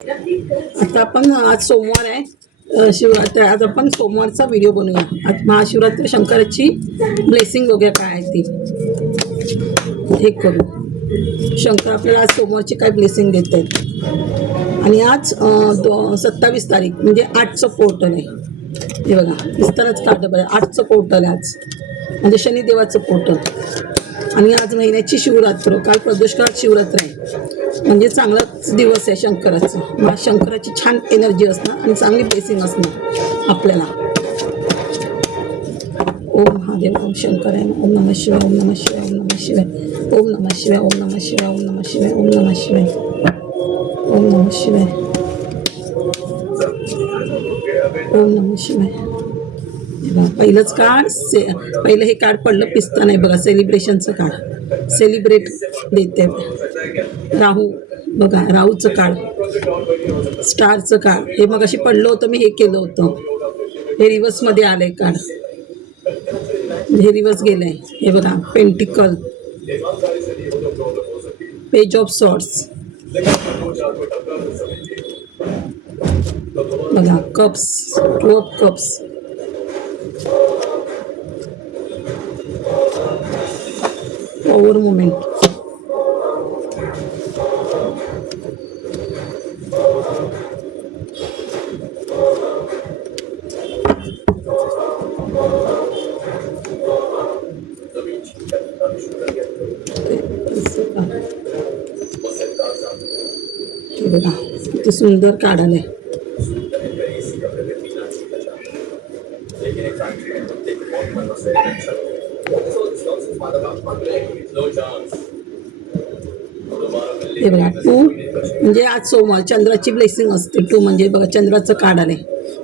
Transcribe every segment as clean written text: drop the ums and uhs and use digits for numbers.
आता आपण आज सोमवार आहे, शिवरात्री. आज आपण सोमवारचा व्हिडिओ बनवूया. आज महाशिवरात्री, शंकराची ब्लेसिंग वगैरे काय आहे ती हे करू. शंकर आपल्याला आज सोमवारची काय ब्लेसिंग देत आहेत. आणि आज 27 तारीख म्हणजे 8चं पोर्टल आहे. हे बघा विस्तारच काढलं बघा, 8चं पोर्टल आहे आज, म्हणजे शनिदेवाचं पोर्टल. आणि आज महिन्याची शिवरात्र, काल प्रदोषकाळात शिवरात्र आहे, म्हणजे चांगलाच दिवस आहे शंकराचा. शंकराची छान एनर्जी असणार आणि चांगली ब्लेसिंग असणार आपल्याला. ओम महादेव, ओम शंकर आहे, ओम नमः शिवाय, ओम नमः शिवाय, ओम नमः शिवाय, ओम नमः शिवाय, ओम नमः शिवाय, ओम नमः शिवाय, ओम नमः शिवाय, ओम नमः शिवाय, ओम नमः शिवाय. पहिलंच कार्ड पहिलं हे कार्ड पडलं, पिस्ता नाही बघा, सेलिब्रेशनचं कार्ड, सेलिब्रेट देते. राहू बघा, राहूचं कार्ड, स्टारचं कार्ड, हे मग अशी पडलं होतं, मी हे केलं होतं. हे रिव्हर्समध्ये आलं आहे कार्ड, हे रिव्हर्स गेलं आहे. हे बघा पेंटिकल, पेज ऑफ सॉर्ट्स बघा, cups, 2 of cups, power moment, बघा किती सुंदर काढायला आहे. हे बघा 2 म्हणजे आज सोमवार, चंद्राची ब्लेसिंग असते. 2 म्हणजे बघा चंद्राचं कार्ड आलंय,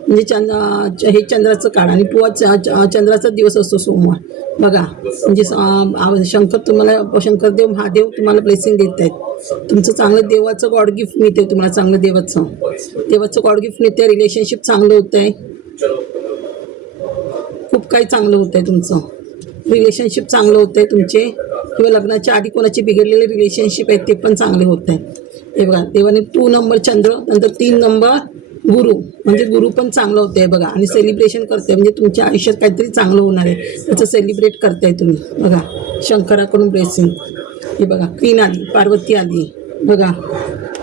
म्हणजे हे चंद्राचं कार्ड. आणि 2 चंद्राचा दिवस असतो सोमवार बघा. म्हणजे शंकर तुम्हाला, शंकरदेव महादेव तुम्हाला ब्लेसिंग देत आहेत. तुमचं चांगलं देवाचं गॉड गिफ्ट मिळते तुम्हाला, चांगलं देवाचं गॉड गिफ्ट मिळते. रिलेशनशिप चांगलं होतं आहे, खूप काही चांगलं होतं आहे. तुमचं रिलेशनशिप चांगलं होतं आहे तुमचे, किंवा लग्नाच्या आधी कोणाचे बिघडलेले रिलेशनशिप आहेत ते पण चांगले होत आहेत. हे बघा देवाने 2 नंबर चंद्र, नंतर 3 नंबर गुरु, म्हणजे गुरु पण चांगलं होतं आहे बघा. आणि सेलिब्रेशन करते, म्हणजे तुमच्या आयुष्यात काहीतरी चांगलं होणार आहे त्याचं सेलिब्रेट करताय तुम्ही बघा. शंकराकडून ब्लेसिंग. हे बघा क्वीन आली, पार्वती आली बघा,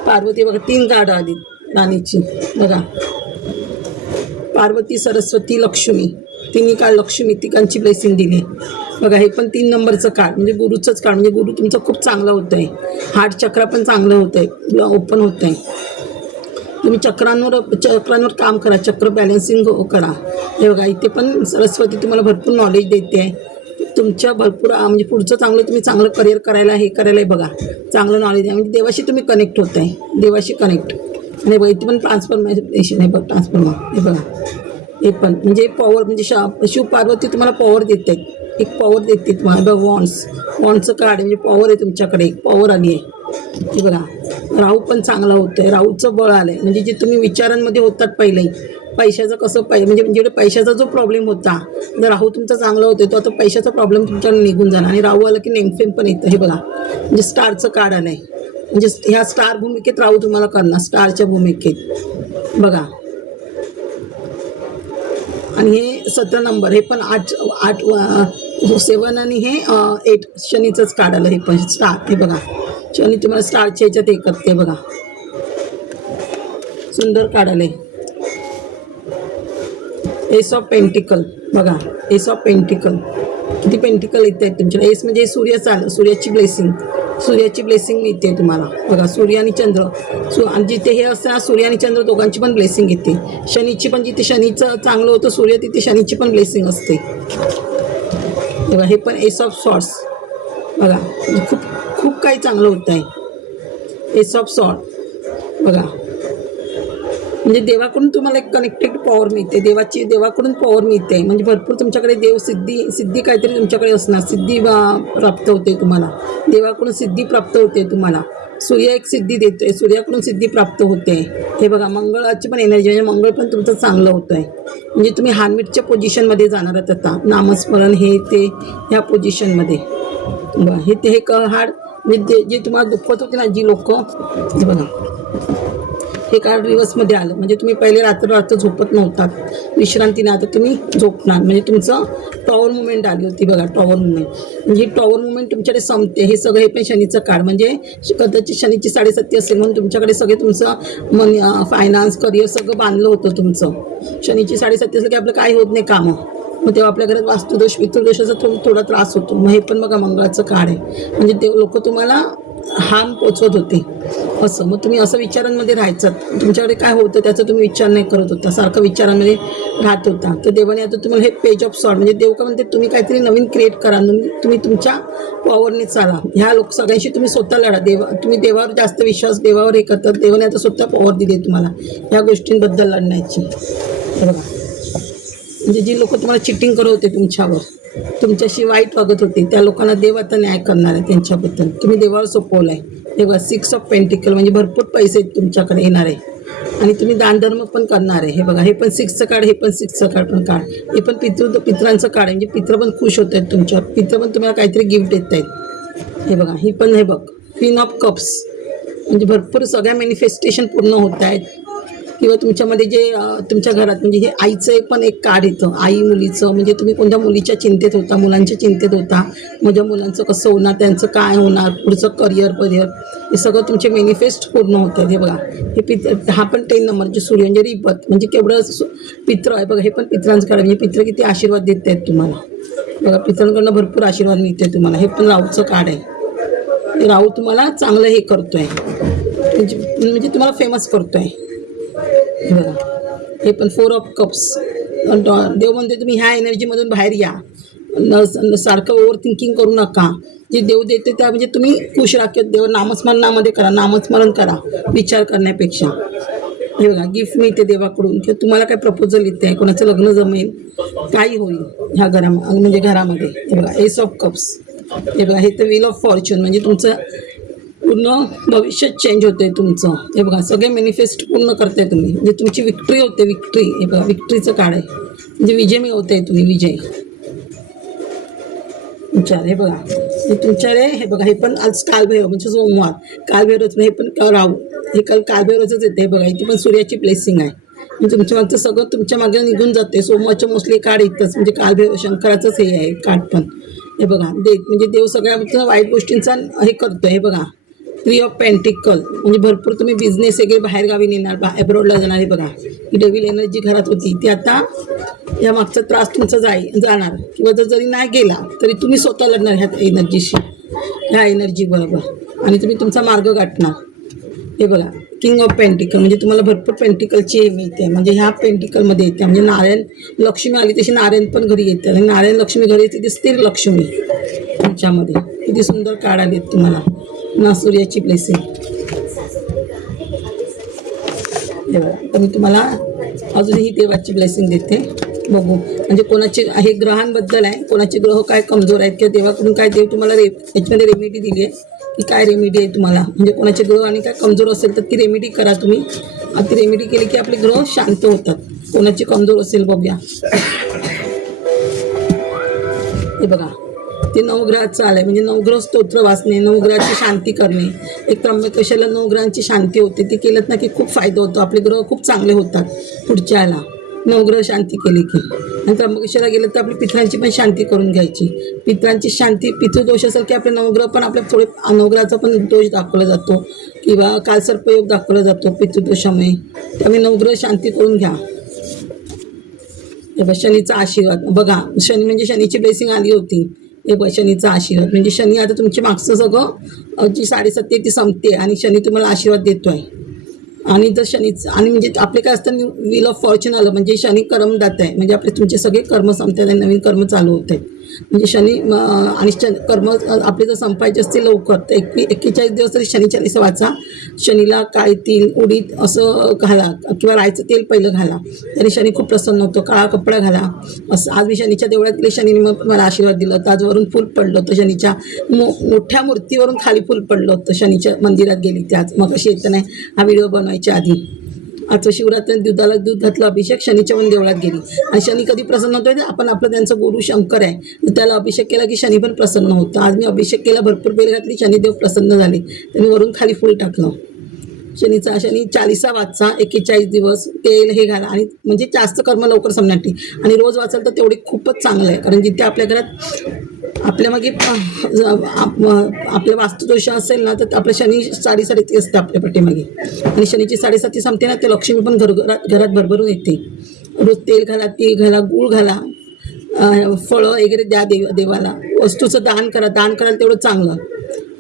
पार्वती बघा 3 कार्ड आली राणीची बघा. पार्वती, सरस्वती, लक्ष्मी, तिन्ही कार्ड लक्ष्मी, तिघांची ब्लेसिंग दिली बघा. हे पण 3 नंबरचं कार्ड, म्हणजे गुरुचंच कार्ड, म्हणजे गुरु तुमचं खूप चांगलं होतं आहे. हार्ट चक्र पण चांगलं होतं आहे, ओपन होतं आहे. तुम्ही चक्रांवर काम करा, चक्र बॅलन्सिंग करा. हे बघा इथे पण सरस्वती तुम्हाला भरपूर नॉलेज देते आहे. तुमच्या भरपूर म्हणजे पुढचं चांगलं, तुम्ही चांगलं करिअर करायला, हे करायला आहे बघा. चांगलं नॉलेज आहे, म्हणजे देवाशी तुम्ही कनेक्ट होत आहे, देवाशी कनेक्ट. आणि बघा इथे पण ट्रान्सफॉर्मेशन आहे बघा, ट्रान्सफॉर्मर. हे बघा हे पण म्हणजे पॉवर, म्हणजे शिव पार्वती तुम्हाला पॉवर देत आहेत, एक पॉवर देते तुम्हाला बघा. वॉन्ड्सचं कार्ड, म्हणजे पॉवर आहे तुमच्याकडे, एक पॉवर आली आहे. हे बघा राहू पण चांगला होतं आहे, राहूचं बळ आलं आहे. म्हणजे जे तुम्ही विचारांमध्ये होतात पहिले, पैशाचं कसं म्हणजे जेवढे पैशाचा जो प्रॉब्लेम होता, जर राहू तुमचा चांगला होतं तो आता पैशाचा प्रॉब्लेम तुमच्याकडे निघून जाणार. आणि राहू आलं की नेमफेम पण येतं. हे बघा म्हणजे स्टारचं कार्ड आलं आहे, म्हणजे ह्या स्टार भूमिकेत राहू तुम्हाला करणार, स्टारच्या भूमिकेत बघा. आणि हे 17 नंबर, हे पण 8 7 आणि हे 8 शनीचंच कार्ड आलं. हे पण स्टार, हे बघा शनी तुम्हाला स्टारच्या ह्याच्यात हे करते बघा, सुंदर कार्ड आले. एस ऑफ पेंटिकल बघा, एस ऑफ पेंटिकल, किती पेंटिकल येत आहेत तुमच्याकडे. एस म्हणजे सूर्याचं आलं, सूर्याची ब्लेसिंग मिळते तुम्हाला बघा. सूर्य आणि चंद्र, आणि जिथे हे असतं सूर्य आणि चंद्र दोघांची पण ब्लेसिंग येते. शनीची पण, जिथे शनीचं चांगलं होतं सूर्य, तिथे शनीची पण ब्लेसिंग असते बघा. हे पण एस ऑफ सॉर्ट्स बघा, खूप खूप काही चांगलं होतं आहे. एस ऑफ सॉर्ट बघा, म्हणजे देवाकडून तुम्हाला एक कनेक्टेड पॉवर मिळते, देवाकडून पॉवर मिळते. म्हणजे भरपूर तुमच्याकडे देव सिद्धी काहीतरी तुमच्याकडे असणार, सिद्धी प्राप्त होते तुम्हाला, देवाकडून सिद्धी प्राप्त होते तुम्हाला. सूर्य एक सिद्धी देतोय, सूर्याकडून सिद्धी प्राप्त होते. हे बघा मंगळाची पण एनर्जी, म्हणजे मंगळ पण तुमचं चांगलं होतं आहे. म्हणजे तुम्ही हार्मिटच्या पोझिशनमध्ये जाणार आहात आता, नामस्मरण हे ते ह्या पोझिशनमध्ये बघा. हे कार्ड म्हणजे जे तुम्हाला दुखत होते ना, जी लोक, हे बघा हे कार्ड रिव्हर्समध्ये आलं. म्हणजे तुम्ही पहिले रात्र झोपत नव्हतात, विश्रांतीने आता तुम्ही झोपणार. म्हणजे तुमचं टॉवर मुवमेंट आली होती बघा, टॉवर मुवमेंट. म्हणजे टॉवर मुवमेंट तुमच्याकडे संपते. हे सगळं हे पण शनीचं कार्ड. म्हणजे कदाचित शनीची 7.5 असेल म्हणून तुमच्याकडे सगळे तुमचं फायनान्स, करिअर सगळं बांधलं होतं तुमचं. शनीची 7.5 असेल की आपलं काही होत नाही कामं. मग तेव्हा आपल्या घरात वास्तुदोष, पितृदोषाचा थोडा त्रास होतो. मग हे पण बघा मंगळाचं कार्ड आहे. म्हणजे ते लोक तुम्हाला हार्म पोचवत होते असं. मग तुम्ही असं विचारांमध्ये राहायचात. तुमच्याकडे काय होतं त्याचा तुम्ही विचार नाही करत होता, सारखं विचारांमध्ये राहत होता. तर देवाने आता तुम्हाला हे पेज ऑफ सॉर्ड, म्हणजे देव का म्हणते तुम्ही काहीतरी नवीन क्रिएट करा, तुम्ही तुमच्या पॉवरने चाला. ह्या सगळ्यांशी तुम्ही स्वतः लढा. तुम्ही देवावर जास्त विश्वास, देवावर हे करतात. देवाने आता स्वतः पॉवर दिली आहे तुम्हाला ह्या गोष्टींबद्दल लढण्याची. बघा, म्हणजे जी लोक तुम्हाला चिटिंग करत होते, तुमच्यावर तुमच्याशी वाईट वागत होते, त्या लोकांना देव आता न्याय करणार आहे त्यांच्याबद्दल. तुम्ही देवावर सोपवलं आहे. तेव्हा 6 ऑफ पेंटिकल म्हणजे भरपूर पैसे तुमच्याकडे येणार आहे आणि तुम्ही दानधर्म पण करणार आहे. हे बघा, हे पण 6चं कार्ड, हे पण 6चं कार्ड पण कार्ड. हे पण पित्रांचं कार्ड आहे. म्हणजे पित्र पण खुश होत आहेत तुमच्यावर. पित्र पण तुम्हाला काहीतरी गिफ्ट देत आहेत. हे बघा, ही पण हे बघ, क्वीन ऑफ कप्स. म्हणजे भरपूर सगळ्या मॅनिफेस्टेशन पूर्ण होत आहेत. किंवा तुमच्यामध्ये जे तुमच्या घरात म्हणजे हे आईचं पण एक कार्ड येतं, आई मुलीचं. म्हणजे तुम्ही कोणत्या मुलीच्या चिंतेत होता, मुलांच्या चिंतेत होता, माझ्या मुलांचं कसं होणार, त्यांचं काय होणार, पुढचं करिअर, हे सगळं तुमचे मॅनिफेस्ट पूर्ण होतं. हे बघा, हे हा पण 10 नंबरचे सूर्य म्हणजे रिपत. म्हणजे केवढं पित्र आहे बघा. हे पण पित्रांचं कार्ड. म्हणजे पित्र किती आशीर्वाद देत आहेत तुम्हाला बघा. पित्रांकडनं भरपूर आशीर्वाद मिळते तुम्हाला. हे पण राहूचं कार्ड आहे. राहू तुम्हाला चांगलं हे करतो आहे, म्हणजे तुम्हाला फेमस करतो आहे. हे बघा, हे पण 4 ऑफ कप्स. देव म्हणते तुम्ही ह्या एनर्जीमधून बाहेर या. सारखं ओव्हर थिंकिंग करू नका. जे देव देते त्या म्हणजे तुम्ही खुश राहा. देव नामस्मरणामध्ये करा, नामस्मरण करा विचार करण्यापेक्षा. हे बघा, गिफ्ट मिळते देवाकडून किंवा तुम्हाला काय प्रपोजल येते आहे, कोणाचं लग्न जमेल, काही होईल ह्या म्हणजे घरामध्ये. हे बघा, एस ऑफ कप्स. हे बघा, हे तर व्हील ऑफ फॉर्च्यून. म्हणजे तुमचं पूर्ण भविष्य चेंज होते तुमचं. हे बघा, सगळे मॅनिफेस्ट पूर्ण करताय तुम्ही. म्हणजे तुमची विक्ट्री होते, विक्ट्री. हे बघा, विक्ट्रीचं कार्ड आहे. म्हणजे विजय मिळवताय तुम्ही, विजय. विचार. हे बघा, हे तुमच्याकडे. हे बघा, हे पण आज कालभैरव म्हणजे सोमवार. कालभैरवचं हे पण राहू. हे कालभैरवचंच येते. हे बघा, इथे पण सूर्याची ब्लेसिंग आहे. म्हणजे तुमच्या मागचं सगळं तुमच्या मागे निघून जाते. सोमवारचं मोस्टली कार्ड येतंच. म्हणजे कालभैरव शंकराचंच हे आहे कार्ड पण. हे बघा, म्हणजे देव सगळ्या वाईट गोष्टींचा हे करतोय. हे बघा, 3 ऑफ पेंटिकल. म्हणजे भरपूर तुम्ही बिझनेस वगैरे बाहेरगावी नेणार, अब्रॉडला जाणार. हे बघा, ही डेव्हिल एनर्जी घरात होती ती आता या मागचा त्रास तुमचा जाणार. किंवा जरी नाही गेला तरी तुम्ही स्वतः लढणार ह्या एनर्जीशी, ह्या एनर्जी बरोबर. आणि तुम्ही तुमचा मार्ग गाठणार. हे बघा, किंग ऑफ पेंटिकल. म्हणजे तुम्हाला भरपूर पेंटिकलची हे मिळते. म्हणजे ह्या पेंटिकलमध्ये येते. म्हणजे नारायण लक्ष्मी आली तशी नारायण पण घरी येते. आणि नारायण लक्ष्मी घरी येते ती स्थिर लक्ष्मी तुमच्यामध्ये. किती सुंदर कार्ड आली आहेत तुम्हाला ना, सूर्याची ब्लेसिंग. हे बघा, तर मी तुम्हाला अजूनही देवाची ब्लेसिंग देते. बघू म्हणजे कोणाचे हे ग्रहांबद्दल आहे, कोणाचे ग्रह काय कमजोर आहेत किंवा देवाकडून काय देव तुम्हाला याच्यामध्ये रेमेडी दिली आहे की काय रेमेडी आहे तुम्हाला. म्हणजे कोणाचे ग्रह आणि काय कमजोर असेल तर ती रेमेडी करा तुम्ही. ती रेमेडी केली की आपले ग्रह शांत होतात. कोणाचे कमजोर असेल बघूया. हे बघा, ते नवग्रहाचं आलं आहे. म्हणजे नवग्रह स्तोत्र वाचणे, नवग्रहाची शांती करणे. एक त्र्यंबकेश्वरला 9 ग्रहांची शांती होते. ती केलं ना की खूप फायदा होतो. आपले ग्रह खूप चांगले होतात पुढच्या याला. नवग्रह शांती केली की. आणि त्र्यंबकेश्वरला गेलं तर आपली पित्रांची पण शांती करून घ्यायची. पित्रांची शांती, पितृदोष असेल की आपले नवग्रह पण आपल्या थोडे नवग्रहाचा पण दोष दाखवला जातो किंवा कालसर्पयोग दाखवला जातो पितृदोषामुळे. त्यामुळे नवग्रह शांती करून घ्या. हे बघा, शनीचा आशीर्वाद. बघा, शनी म्हणजे शनीची ब्लेसिंग आली होती. हे बघा, शनीचा आशीर्वाद. म्हणजे शनी आता तुमचे मागचं सगळं जी 7.5 ती संपते आणि शनी तुम्हाला आशीर्वाद देतो आहे. आणि जर शनीचं आणि म्हणजे आपले काय असतं, व्हील ऑफ फॉर्च्यून आलं म्हणजे शनी कर्मदाता आहे. म्हणजे आपले तुमचे सगळे कर्म संपतात आणि नवीन कर्म चालू होत आहेत. म्हणजे शनी आणि कर्म आपले जर संपायचे असतील लवकर तर 41 दिवस तरी शनी 40 वाचा. शनीला काळी तीळ, उडीद असं घाला किंवा रायचं तेल पहिलं घाला, तरी शनी खूप प्रसन्न होतो. काळा कपडा घाला. असं आज मी शनीच्या देवळात गेले, शनीने मग मला आशीर्वाद दिला होता. आजवरून फूल पडलं होतं शनीच्या मोठ्या मूर्तीवरून खाली फूल पडलं होतं. शनीच्या मंदिरात गेली त्याच मग अशी येतं नाही हा व्हिडिओ बनवायच्या आधी. आजचं शिवरात्री दुधाला दूध घातलं, अभिषेक शनीच्या पण देवळात गेली. आणि शनी कधी प्रसन्न होतोय आपण आपलं त्यांचं गुरु शंकर आहे, त्याला अभिषेक केला की शनी पण प्रसन्न होतं. आज मी अभिषेक केला, भरपूर बेल घातली, शनिदेव प्रसन्न झाले. त्यांनी वरून खाली फूल टाकलं. शनी 40 वाचा 41 दिवस तेल हे घाला आणि म्हणजे जास्त कर्म लवकर संपण्यासाठी आणि रोज वाचाल तर तेवढे खूपच चांगलं आहे. कारण जिथे आपल्या घरात आपल्या मागे आपल्या वास्तुदोष असेल ना तर आपल्या शनी 7.5 असते आपल्या पाठीमागे आणि शनीची 7.5 संपते ना ते लक्ष्मी पण घरात भरभरून येते. रोज तेल घाला, तीळ घाला, गूळ घाला, फळं वगैरे द्या देवाला, वस्तूचं दान कराल तेवढं चांगलं.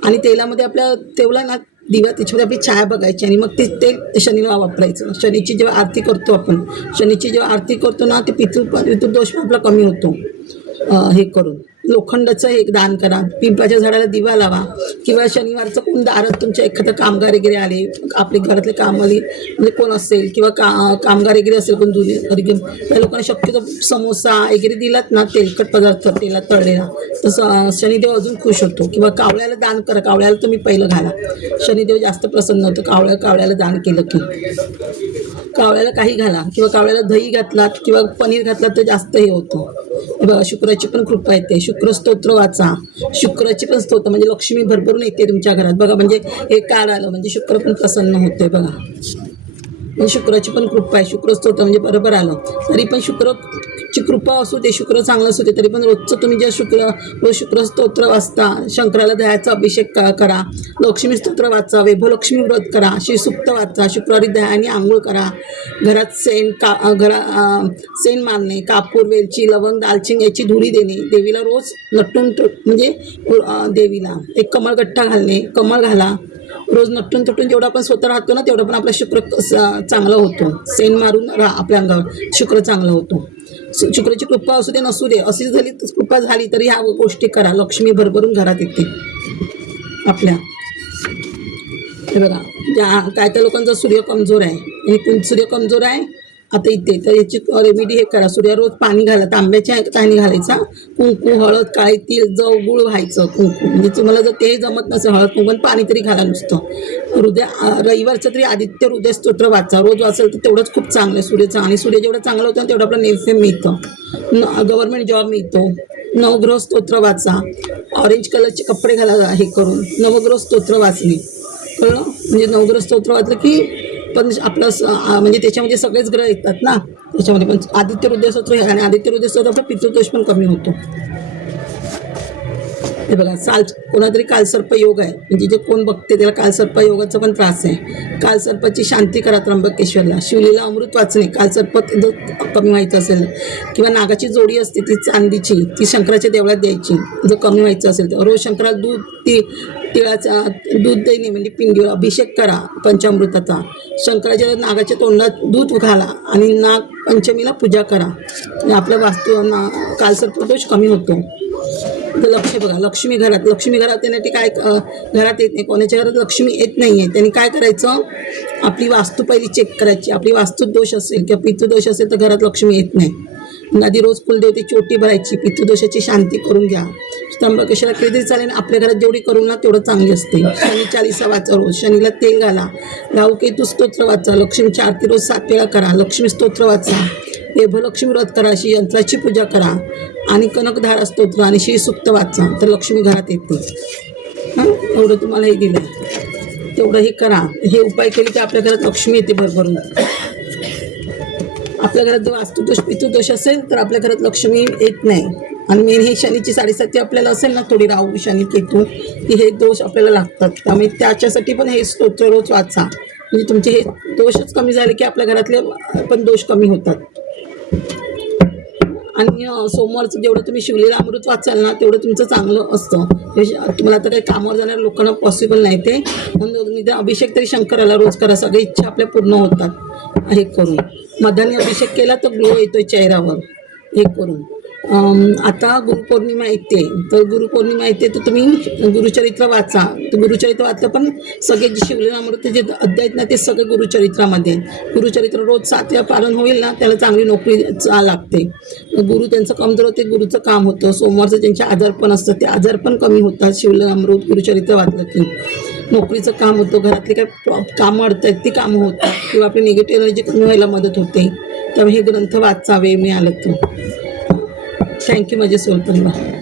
आणि तेलामध्ये आपल्या तेवढा ना दिवा त्याच्यामध्ये आपली छाया बघायची आणि मग ते तेल शनीला वापरायचं. शनीची जेव्हा आरती करतो आपण ना ते पितृदोष आपला कमी होतो. हे करून लोखंडाचं एक दान करा, पिंपळाच्या झाडाला दिवा लावा किंवा शनिवारचं कोण दारात तुमच्या एखादं कामगार वगैरे आले आपले घरातले कामवाली म्हणजे कोण असेल किंवा कामगार वगैरे असेल कोण त्या लोकांना शक्यतो समोसा वगैरे दिलात ना तेलकट पदार्थ तेलात तळलेला तर शनिदेव अजून खुश होतो. किंवा कावळ्याला दान करा, कावळ्याला तुम्ही पहिलं घाला, शनिदेव जास्त प्रसन्न होतं कावळ्याला दान केलं की. कावळ्याला काही घाला किंवा कावळ्याला दही घातलात किंवा पनीर घातलात तर जास्त हे होतं. बघा शुक्राची पण कृपा येते, शुक्र स्तोत्र वाचा, शुक्राची पण स्तोत्र म्हणजे लक्ष्मी भरभरून येते तुमच्या घरात. बघा म्हणजे हे काळ आलं म्हणजे शुक्र पण प्रसन्न होते. बघा म्हणजे शुक्राची पण कृपा आहे, शुक्र स्तोत्र म्हणजे बरोबर आलं. तरी पण शुक्रची कृपा असू दे, शुक्र चांगलं असू दे, तरी पण रोजचं तुम्ही जे शुक्र स्तोत्र वाचता, शंकराला दह्याचा अभिषेक करा, लक्ष्मी स्तोत्र वाचा, वैभवलक्ष्मी व्रत करा, श्रीसूक्त वाचा, शुक्रवारी दह्याने आंघोळ करा, घरात सेन मारणे, कापूर, वेलची, लवंग, दालचिनी याची धुळी देणे, देवीला रोज नटून म्हणजे देवीला एक कमळगठ्ठा घालणे, कमळ घाला, रोज नटून तटून जेवढा आपण स्वतः राहतो ना तेवढं पण आपला शुक्र चांगला होतो. सेन मारून आपल्या अंगावर शुक्र चांगला होतो. शुक्राची कृपा असू दे नसू दे, अशी झाली कृपा झाली तरी ह्या गोष्टी करा, लक्ष्मी भरभरून घरात येते आपल्या. हे बघा काय त्या लोकांचा सूर्य कमजोर आहे आणि सूर्य कमजोर आहे आता इथे तर याची रेमेडी हे करा, सूर्य रोज पाणी घाला, तांब्याच्या ताणी घालायचा, कुंकू, हळद, काळे तीळ, जव, गुळ व्हायचं कुंकू. म्हणजे तुम्हाला जर ते जमत नसेल हळद कुंकू पण पाणी तरी घाला नुसतं. रविवारचं तरी आदित्य हृदय स्तोत्र वाचा, रोज वाचलं तर तेवढंच खूप चांगलं आहे सूर्यचं. आणि सूर्य जेवढं चांगलं होतं तेवढं आपलं नेमफेम मिळतं, गव्हर्नमेंट जॉब मिळतो. नवग्रह स्तोत्र वाचा, ऑरेंज कलरचे कपडे घाला, हे करून नवग्रह स्तोत्र वाचणे कळलं. म्हणजे नवग्रह स्तोत्र वाचलं की पण आपलं म्हणजे त्याच्यामध्ये सगळेच ग्रह येतात ना त्याच्यामध्ये. पण आदित्य हृदय स्तोत्र आणि आदित्य हृदय स्तोत्र आपला पितृदोष पण कमी होतो. हे बघा कोणातरी कालसर्प योग आहे म्हणजे जे कोण बघते त्याला कालसर्प योगाचा पण त्रास आहे, कालसर्पाची शांती करा त्र्यंबकेश्वरला, शिवलीला अमृत वाचणे, कालसर्प कमी व्हायचं असेल किंवा नागाची जोडी असते ती चांदीची ती शंकराच्या देवळात द्यायची जर कमी व्हायचं असेल तर. रोज शंकराला दूध देणे म्हणजे पिंडीवर अभिषेक करा पंचामृताचा, शंकराच्या नागाच्या तोंडात दूध घाला आणि नाग पंचमीला पूजा करा, आपल्या कालसर्पदोष कमी होतो. तर लक्ष्मी घरात येण्यासाठी काय घरात येत नाही, कोणाच्या घरात लक्ष्मी येत नाही आहे त्यांनी काय करायचं, आपली वास्तू पहिली चेक करायची. आपली वास्तू दोष असेल किंवा पितृदोष असेल तर घरात लक्ष्मी येत नाही. नदी रोज कुलदेवतेची ओटी भरायची, पितृदोषाची शांती करून घ्या. त्र्यंबकेश्वरला केली तरी चालेल, आपल्या घरात जेवढी करून ना तेवढं चांगली असते. शनी 40 वाचा रोज, शनीला तेल घाला, राहूकेतू स्तोत्र वाचा, लक्ष्मीची आरती रोज 7 वेळा करा, लक्ष्मी स्तोत्र वाचा, वैभवलक्ष्मी व्रत करा, अशी यंत्राची पूजा करा आणि कनकधारा स्तोत्र आणि श्रीसूक्त वाचा तर लक्ष्मी घरात येते. एवढं तुम्हाला हे दिलं तेवढं हे करा, हे उपाय केले की आपल्या घरात लक्ष्मी येते भरभरून. आपल्या घरात जर वास्तुदोष पितृदोष असेल तर आपल्या घरात लक्ष्मी येत नाही. आणि मेन हे शनीची 7.5 आपल्याला असेल ना थोडी राहू शनी केतू की हे दोष आपल्याला लागतात, त्यामुळे त्याच्यासाठी पण हे स्तोत्र रोज वाचा म्हणजे तुमचे हे दोषच कमी झाले की आपल्या घरातले पण दोष कमी होतात. आणि सोमवारचं जेवढं तुम्ही शिवलीला अमृत वाचाल ना तेवढं तुमचं चांगलं असतं. तुम्हाला आता काही कामावर जाणाऱ्या लोकांना पॉसिबल नाही ते, म्हणून निदान अभिषेक तरी शंकराला रोज करा, सगळ्या इच्छा आपल्या पूर्ण होतात हे करून. मधाने अभिषेक केला तर ग्लो येतोय चेहऱ्यावर हे करून. आता गुरुपौर्णिमा येते तर तुम्ही गुरुचरित्र वाचा. तर गुरुचरित्र वाचलं पण सगळे जे शिवलीला अमृत जे अध्याय आहेत ना ते सगळे गुरुचरित्रामध्ये. गुरुचरित्र रोज 7 वेळा पालन होईल ना त्याला चांगली नोकरी लागते. गुरु त्यांचं कमजोर होते, गुरुचं काम होतं. सोमवारचं ज्यांचे आजारपण असतं ते आजारपण कमी होतात शिवलीला अमृत गुरुचरित्र वाचलं की. नोकरीचं काम होतं, घरातले काय कामं अडतात ती कामं होतात किंवा आपली निगेटिव्ह एनर्जी कमी व्हायला मदत होते. त्यामुळे हे ग्रंथ वाचावे मिळालं तर. थँक्यू माझे सोल परिवार.